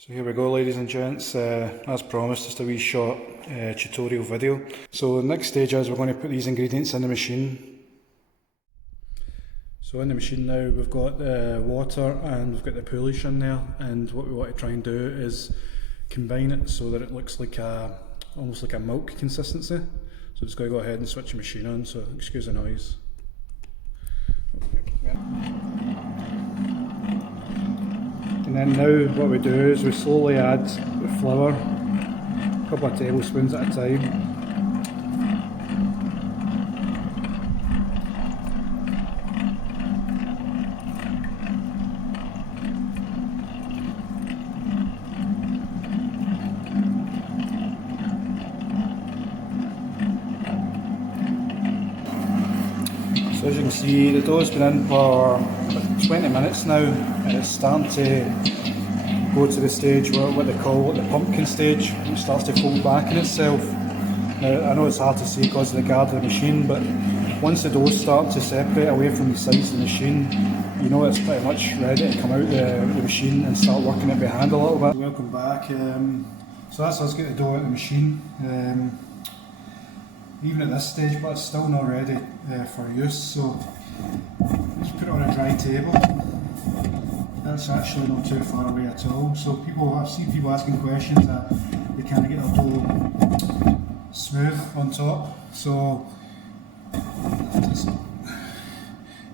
So here we go, ladies and gents, as promised, just a wee short tutorial video. So the next stage is we're going to put these ingredients in the machine. So in the machine now we've got the water and we've got the Poolish in there, and what we want to try and do is combine it so that it looks like almost like a milk consistency. So just going to go ahead and switch the machine on, so excuse the noise. And then now what we do is we slowly add the flour, a couple of tablespoons at a time. So as you can see, the dough's been in for about 20 minutes now, and it's starting to go to the stage what they call the pumpkin stage, which starts to fold back in itself. Now I know it's hard to see because of the guard of the machine, but once the dough starts to separate away from the sides of the machine, you know it's pretty much ready to come out the machine and start working it by hand a little bit. Welcome back. So that's us getting the dough out of the machine. Even at this stage, but it's still not ready for use, so just put it on a dry table. That's actually not too far away at all. So I've seen people asking questions that they can't get their dough smooth on top. So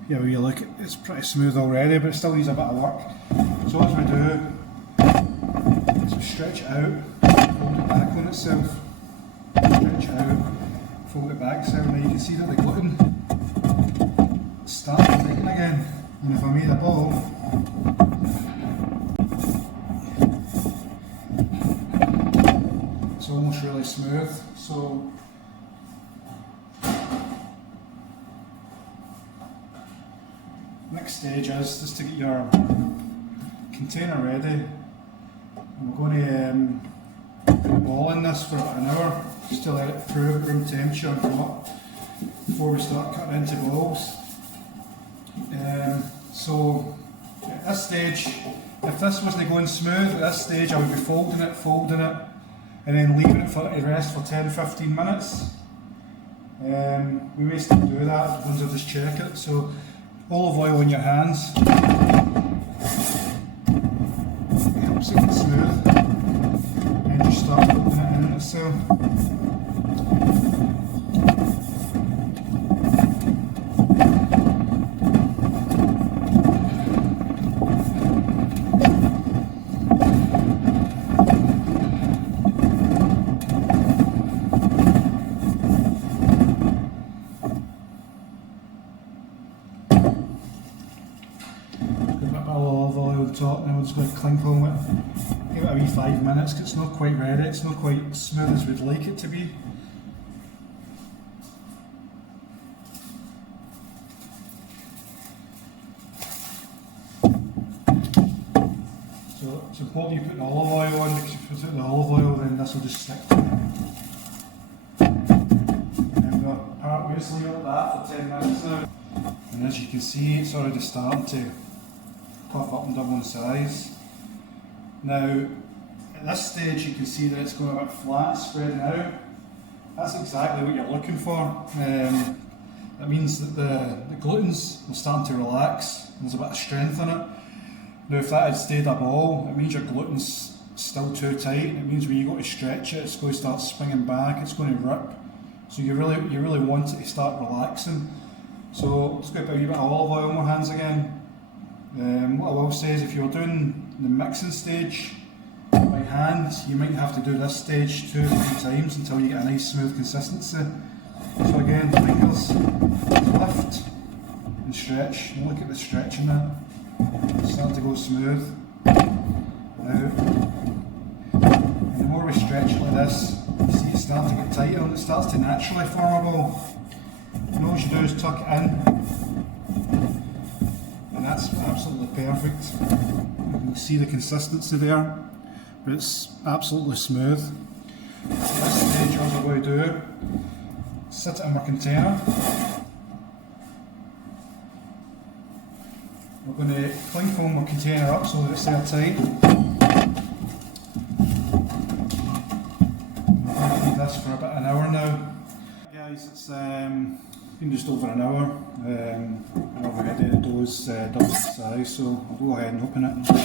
yeah, when you look, it's pretty smooth already, but it still needs a bit of work. So what we do is we stretch it out, fold it back on itself, stretch it out, fold it back. So now you can see that the gluten starts thicken again, and if I made a ball, it's almost really smooth. So next stage is just to get your container ready, and we're going to put a ball in this for about an hour just to let it prove at room temperature and come up before we start cutting into balls. So at this stage, if this wasn't going smooth at this stage, I would be folding it, and then leaving it to rest for 10-15 minutes. We may still do that once I just check it. So olive oil in your hands helps it get smooth, and just start putting it in itself. Olive oil on top, and we're just going to clink on it. Give it a wee 5 minutes because it's not quite ready, it's not quite smooth as we'd like it to be. So it's important you put the olive oil on, because if you put the olive oil then this will just stick to it. And then we're part ways leave it like that for 10 minutes now. And as you can see, it's already starting to puff up and double in size. Now at this stage you can see that it's going a bit flat, spreading out. That's exactly what you're looking for. That means that the gluten's starting to relax, and there's a bit of strength in it. Now if that had stayed a ball, it means your gluten's still too tight. It means when you go to stretch it, it's going to start springing back, it's going to rip. So you really want it to start relaxing. So let's get a wee bit of olive oil on my hands again. What I will say is if you're doing the mixing stage by hand, you might have to do this stage 2 or 3 times until you get a nice smooth consistency. So again, fingers lift and stretch. And look at the stretching there. It's starting to go smooth. Now, and the more we stretch it like this, you see it starting to get tighter and it starts to naturally form a ball. And all you do is tuck it in. That's absolutely perfect. You can see the consistency there, but it's absolutely smooth. At this stage, what we're going to do, sit it in our container. We're going to cling foam our container up so that it's airtight. this for about an hour now. Guys, it's been just over an hour, and already the dough's double the size, so I'll go ahead and open it and show you.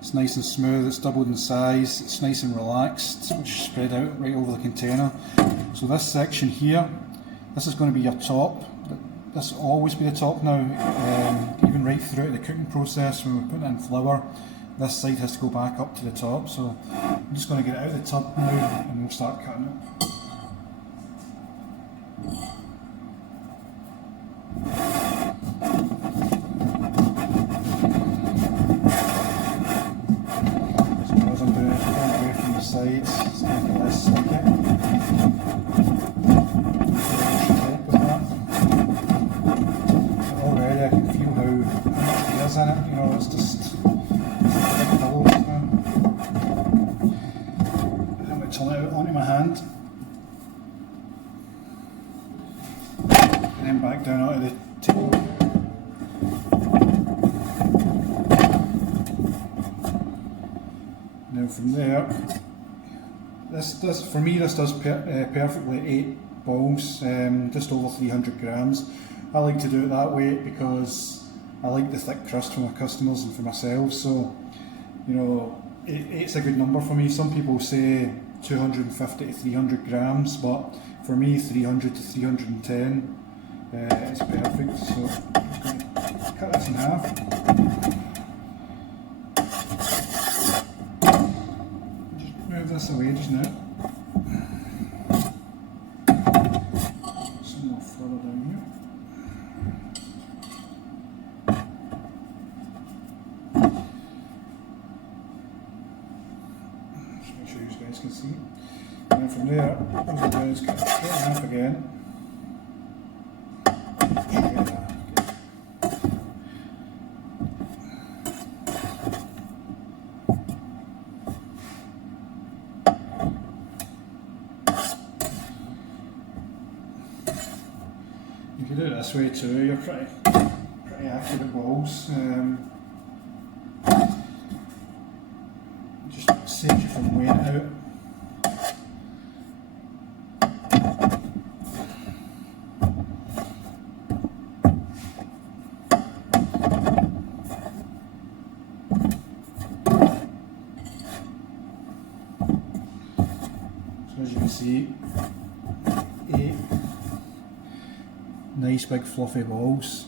It's nice and smooth, it's doubled in size, it's nice and relaxed, which is spread out right over the container. So this section here, this is going to be your top. This will always be the top now, even right throughout the cooking process. When we're putting in flour, this side has to go back up to the top. So I'm just going to get it out of the tub now and we'll start cutting it. Sides, it's going to be less sticky. Already I can feel how much there is in it, you know, it's just big pillows now. I'm going to turn it out onto my hand and then back down onto the table. Now from there, this for me this does perfectly 8 balls, just over 300 grams. I like to do it that way because I like the thick crust for my customers and for myself. So, you know, 8's a good number for me. Some people say 250 to 300 grams, but for me 300 to 310 is perfect. So I'm just going to cut this in half. This away just now. Some more flour down here. Just make sure you guys can see. And then from there, what we'll do is cut it in half again. If you do it this way too, you're pretty accurate balls. Just saves you from weighing it out. So as you can see, 8 nice big fluffy balls.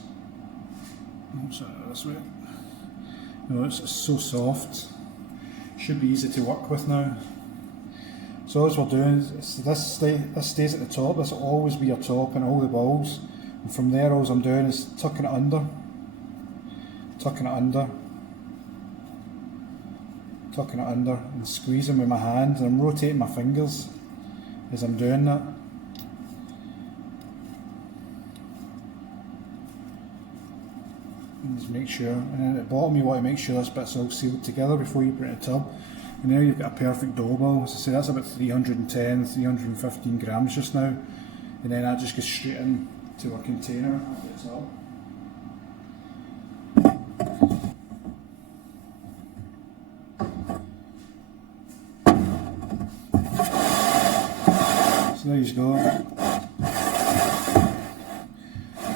So this way. You know, it's so soft. Should be easy to work with now. So as we're doing, this stays at the top. This will always be your top in all the balls. And from there, all I'm doing is tucking it under, tucking it under, tucking it under, and squeezing with my hand. And I'm rotating my fingers as I'm doing that. And just make sure, and then at the bottom you want to make sure this bit's all sealed together before you put it in a tub. And now you've got a perfect dough ball. As I say, that's about 310, 315 grams just now. And then that just goes straight in to our container after it's up. So there you go.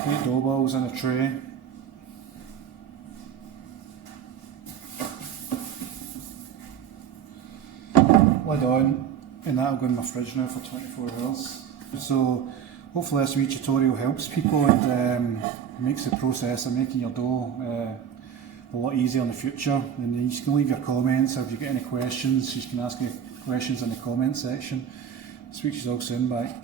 8 dough balls in a tray. Lid on, and that'll go in my fridge now for 24 hours. So hopefully this wee tutorial helps people and makes the process of making your dough a lot easier in the future. And you can leave your comments, or if you get any questions, you can ask any questions in the comment section. Speak to you all soon, bye.